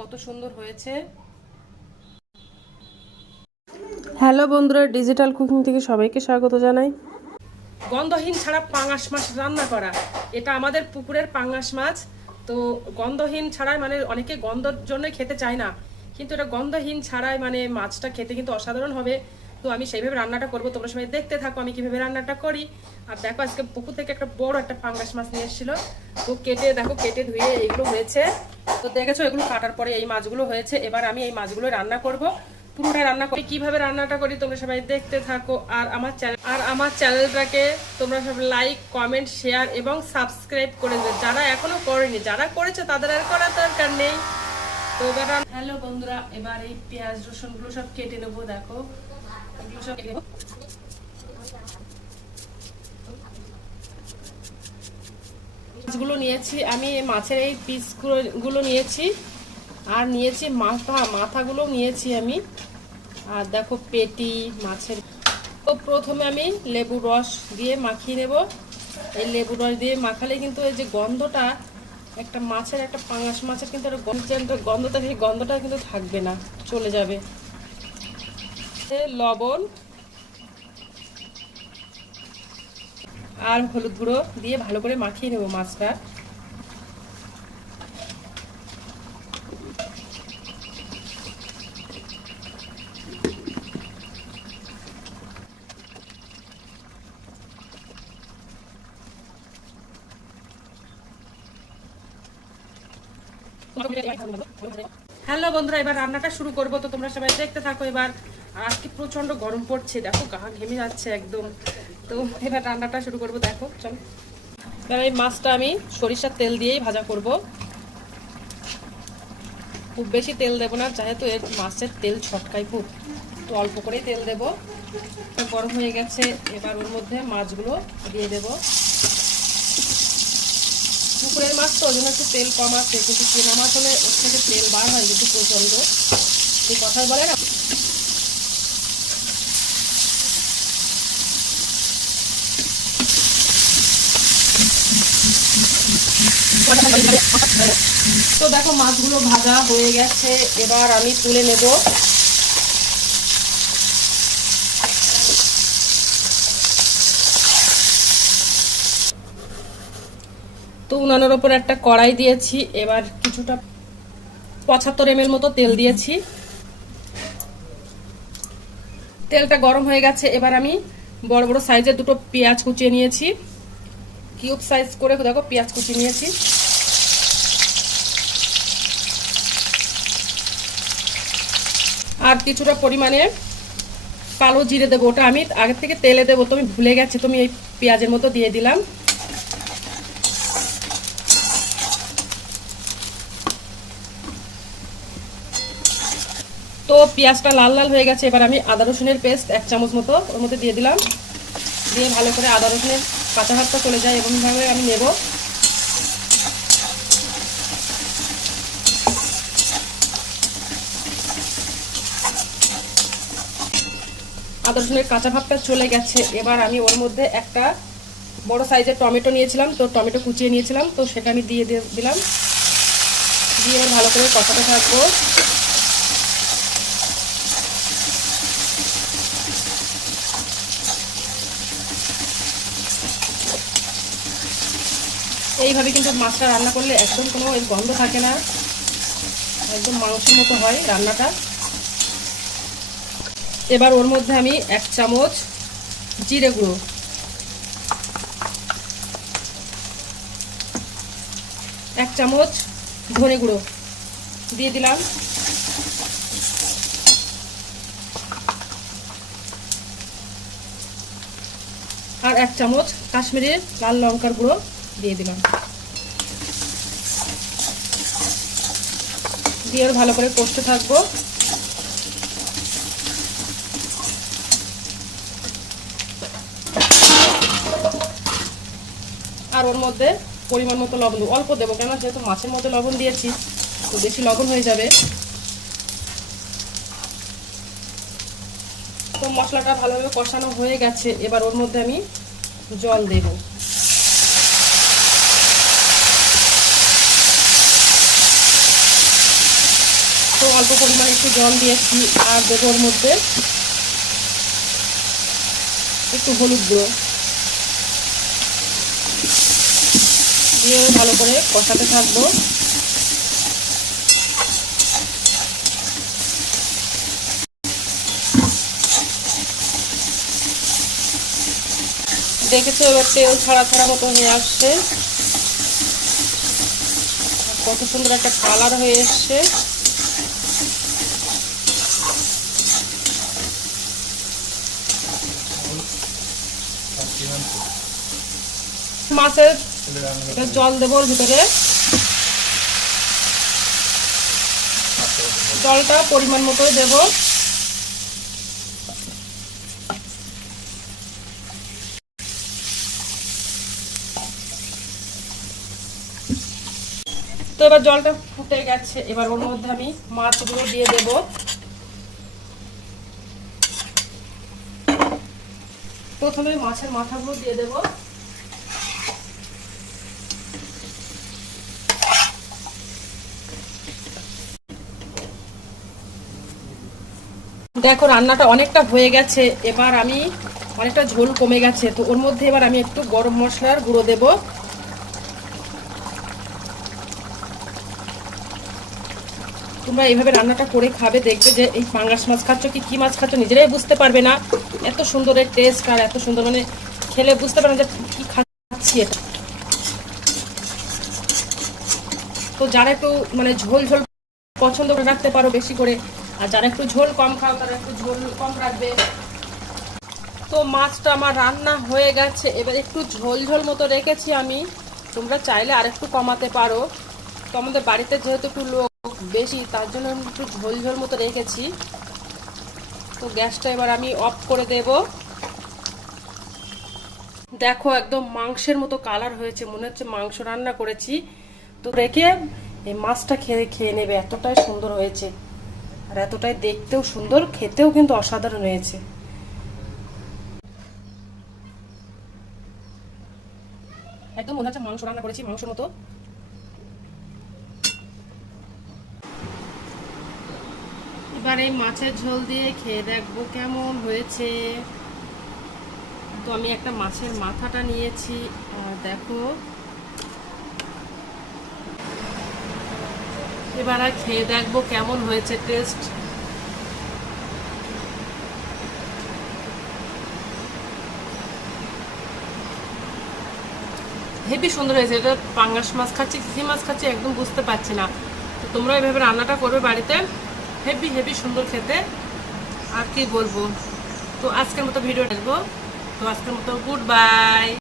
কত সুন্দর হয়েছে। হ্যালো বন্ধুরা, ডিজিটাল কুকিং থেকে সবাইকে স্বাগত জানাই। গন্ধহীন ছাড়া পাঙাশ মাছ রান্না করা, এটা আমাদের পুকুরের পাঙাশ মাছ। তো গন্ধহীন ছাড়াই মানে অনেকে গন্ধর জন্য খেতে চায় না, কিন্তু এটা গন্ধহীন ছাড়াই মানে মাছটা খেতে কিন্তু অসাধারণ হবে। তো আমি সেইভাবে রান্নাটা করব। তোমরা সবাই দেখতে থাকো আমি কীভাবে রান্নাটা করি। আর দেখো আজকে পুকুর থেকে একটা বড় একটা পাঙ্গাস মাছ নিয়ে এসেছিল। তো কেটে, দেখো, কেটে ধুয়ে এইগুলো হয়েছে। তো দেখেছ, এগুলো কাটার পরে এই মাছগুলো হয়েছে। এবার আমি এই মাছগুলো রান্না করব। পুরোটা রান্না করি। কীভাবে রান্নাটা করি তোমরা সবাই দেখতে থাকো। আর আমার চ্যানেল, আর আমার চ্যানেলটাকে তোমরা সব লাইক কমেন্ট শেয়ার এবং সাবস্ক্রাইব করে দেবে। যারা এখনও করেনি, যারা করেছে তাদের আর করার দরকার নেই। তো এবার হ্যালো বন্ধুরা, এবার এই পেঁয়াজ রসুনগুলো সব কেটে নেব, দেখো। মাছগুলো নিয়েছি, আমি মাছের এই পিসগুলো নিয়েছি, আর নিয়েছি মাথা, মাথাগুলো নিয়েছি আমি। আর দেখো পেটি, মাছের তো প্রথমে আমি লেবু রস দিয়ে মাখিয়ে নেব। এই লেবু রস দিয়ে মাখালে কিন্তু এই যে গন্ধটা, একটা মাছের একটা পাঙাশ মাছের কিন্তু একটা গন্ধ গন্ধটা সেই গন্ধটা কিন্তু থাকবে না, চলে যাবে। লবণ আর হলুদ গুঁড়ো দিয়ে ভালো করে মাখিয়ে নেব মাছটা। হ্যালো বন্ধুরা, এবার রান্নাটা শুরু করব। তো তোমরা সবাই দেখতে থাকো এবার। আর আজকে প্রচণ্ড গরম পড়ছে, দেখো গা ঘেমে যাচ্ছে একদম। তো এবার রান্নাটা শুরু করব, দেখো, চলো। এবার এই মাছটা আমি সরিষার তেল দিয়েই ভাজা করব। খুব বেশি তেল দেবো না, যেহেতু এর মাছের তেল ছটকায় খুব। তো অল্প করেই তেল দেব। গরম হয়ে গেছে, এবার ওর মধ্যে মাছগুলো দিয়ে দেবো। পুকুরের মাছ তো ওই জন্য একটু তেল কম আছে। কিন্তু কেনা মাছ হলে ওর থেকে তেল বার হয় কিন্তু প্রচণ্ড। এই কথাই বলে না। তো দেখো, মাছগুলো ভাজা হয়ে গেছে। এবার আমি তুলে নেব। তো উনানের ওপর একটা কড়াই দিয়েছি, এবার কিছুটা পঁচাত্তর এম মতো তেল দিয়েছি। তেলটা গরম হয়ে গেছে, এবার আমি বড় বড় সাইজের দুটো পেঁয়াজ কুচিয়ে নিয়েছি। কিউব সাইজ করে দেখো পেঁয়াজ কুচি নিয়েছি। আর কিছুটা পরিমাণে কালো জিরে দেবো, ওটা আমি আগের থেকে তেলে দেবো, তো আমি ভুলে গেছি তুমি এই পেঁয়াজের মতো দিয়ে দিলাম। পেঁয়াজটা লাল লাল হয়ে গেছে, এবার আমি আদা রসুনের পেস্ট এক চামচ মতো ওর মধ্যে দিয়ে দিলাম। দিয়ে ভালো করে আদা রসুনের কাঁচা ভাতটা চলে যায় এরকমভাবে আমি নেব। আদা রসুনের কাঁচা ভাবটা চলে গেছে, এবার আমি ওর মধ্যে একটা বড় সাইজের টমেটো নিয়েছিলাম, তো টমেটো কুচিয়ে নিয়েছিলাম, তো সেটা আমি দিয়ে দিয়ে দিলাম। দিয়ে এবার ভালো করে কষাতে থাকব। এইভাবে কিন্তু মাছটা রান্না করলে একদম কোনো এর গন্ধ থাকে না। একদম মাংসের মতো হয় রান্নাটা। এবার ওর মধ্যে আমি এক চামচ জিরে গুঁড়ো। এক চামচ ধনে গুঁড়ো দিয়ে দিলাম। আর এক চামচ কাশ্মীরি লাল লঙ্কার গুঁড়ো। দিয়ে দিলাম। দিয়ে ভালো করে কষতে থাকব। আর ওর মধ্যে পরিমাণ মতো লবণ অল্প দেবো কেন যেহেতু মাছের মধ্যে লবণ দিয়েছি, তো বেশি লবণ হয়ে যাবে। তো মশলাটা ভালোভাবে কষানো হয়ে গেছে। এবার ওর মধ্যে আমি জল দেবো। তো অল্প পরিমাণে একটু জল দিয়েছি আর দেবো ওর মধ্যে একটু হলুদ গুঁড়ো। দিয়ে ভালো করে কষাতে থাকব। দেখেছ এবার তেল ছাড়া ছাড়া মতো হয়ে আসছে। কত সুন্দর একটা কালার হয়ে এসছে। মাছের জল দেবো ভিতরে। জলটা পরিমাণ মতোই দেবো। তো এবার জলটা ফুটে গেছে। এবার ওর মধ্যে আমি মাছগুলো দিয়ে দেব। প্রথমে মাছের মাথাগুলো দিয়ে দেব। দেখো, রান্নাটা অনেকটা হয়ে গেছে। এবার আমি অনেকটা ঝোল কমে গেছে, তো ওর মধ্যে এবার আমি একটু গরম মশলার গুঁড়ো দেবো। তোমরা এইভাবে রান্নাটা করে খাবে, দেখবে যে এই পাঙ্গাস মাছ খাচ্ছ কি কি মাছ খাচ্ছ নিজেরাই বুঝতে পারবে না। এত সুন্দর এর টেস্ট আর এত সুন্দর মানে খেলে বুঝতে পারবে না যে কি খাচ্ছি এটা। তো যারা একটু মানে ঝোল ঝোল পছন্দ করে রাখতে পারো বেশি করে, আর যারা একটু ঝোল কম খাও, তারা একটু ঝোল কম রাখবে। তো মাছটা আমার রান্না হয়ে গেছে। এবার একটু ঝোল ঝোল মতো রেখেছি আমি। তোমরা চাইলে আর একটু কমাতে পারো। তো আমাদের বাড়িতে যেহেতু একটু লোক বেশি, তার জন্য আমি একটু ঝোল ঝোল মতো রেখেছি। তো গ্যাসটা এবার আমি অফ করে দেব। দেখো, একদম মাংসের মতো কালার হয়েছে, মনে হচ্ছে মাংস রান্না করেছি। তো রেখে এই মাছটা খেয়ে খেয়ে নেবে, এতটাই সুন্দর হয়েছে। আর এতটাই দেখতেও সুন্দর, খেতেও কিন্তু অসাধারণ হয়েছে। একদম মনে হচ্ছে মাংস রান্না করেছি, মাংসের মতো। এবার এই মাছের ঝোল দিয়ে খেয়ে দেখব কেমন হয়েছে। তো আমি একটা মাছের মাথাটা নিয়েছি দেখো। এবার আর খেয়ে দেখব কেমন হয়েছে টেস্ট হেভি সুন্দর হয়েছে, এটা পাঙ্গাস মাছ খাচ্ছি কী মাছ খাচ্ছি একদম বুঝতে পারছি না। তো তোমরা এভাবে রান্নাটা করবে বাড়িতে। হেভি হেভি সুন্দর খেতে। আর কি বলব? তো আজকের মতো ভিডিও দেখব তো আজকের মতো গুড বাই।